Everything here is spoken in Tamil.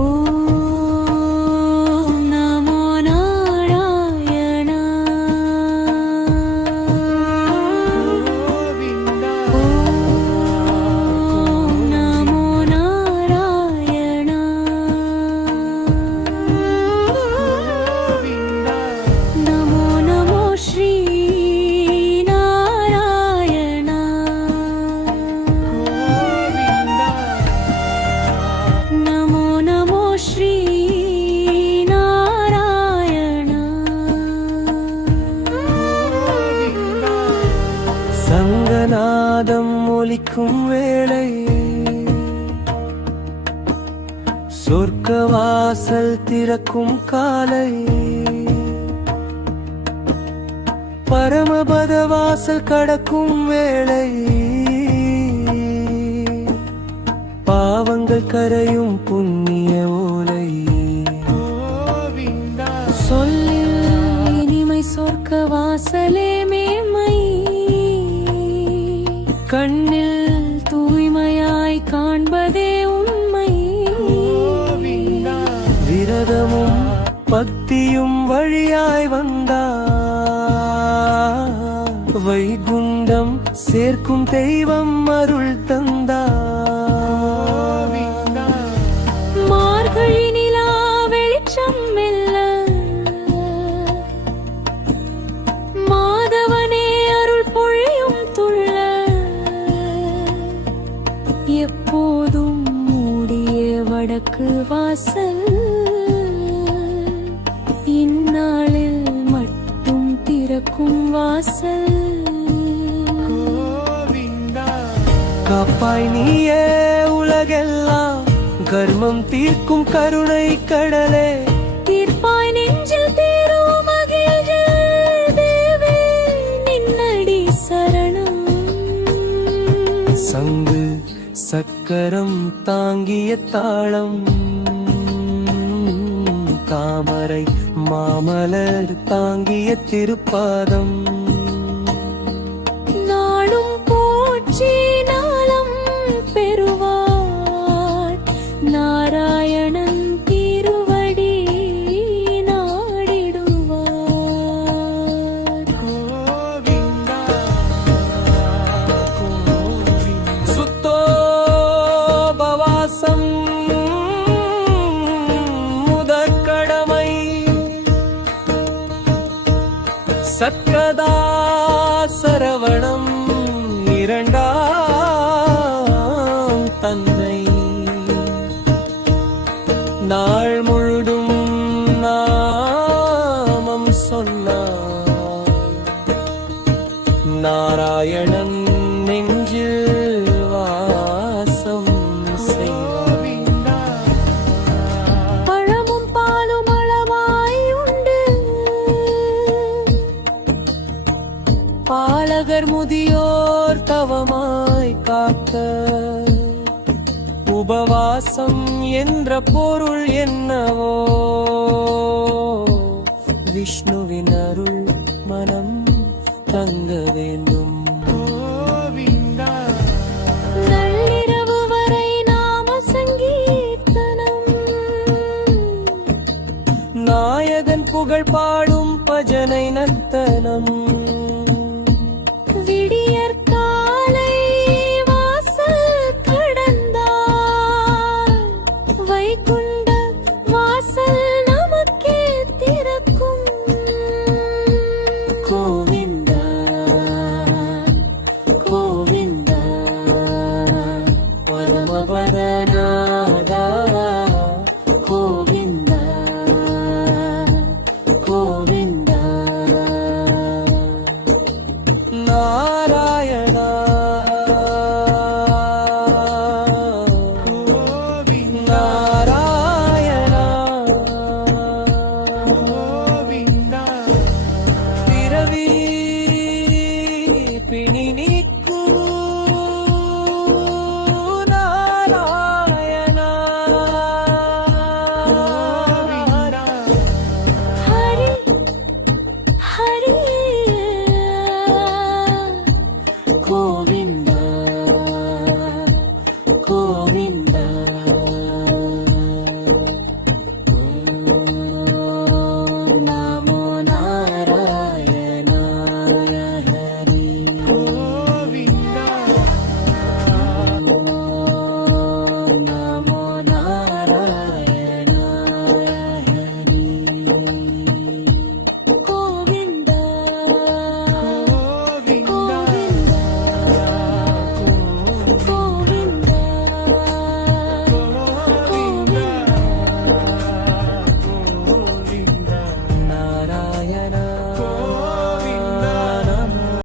Oh. ஒலிக்கும் வேளை சொர்க்க வாசல் திறக்கும் காலை பரமபத வாசல் கடக்கும் வேளை பாவங்கள் கரையும் புண்ணிய ஓலை சொல்லில் இனிமை சொர்க்க வாசலே கண்ணில் தூய்மையாய் காண்பதே உண்மை. விரதமும் பக்தியும் வழியாய் வந்தா வைகுண்டம் சேர்க்கும் தெய்வம் அருள் தந்தா வாசல். இந்நாளில் மட்டும் திறக்கும் வாசல். காப்பாய் நீயே உலகெல்லாம் கர்மம் தீர்க்கும் கருணை கடலே. தீர்ப்பாய் நெஞ்சில் தேரும் தேவே நின்னடி சரணம். சங்கு சக்கரம் தாங்கிய தாளம். தாமரை மாமலர் தாங்கிய திருப்பாதம். சத்கதா சரவணம் இரண்டாம் தந்தை நாள் பாலகர் முதியோர் தவமாய் காக்க. உபவாசம் என்ற பொருள் என்னவோ? விஷ்ணுவின் அருள் மனம் தங்க வேண்டும். நாயகன் புகழ் பாடும் பஜனை நர்த்தனம். Narayan.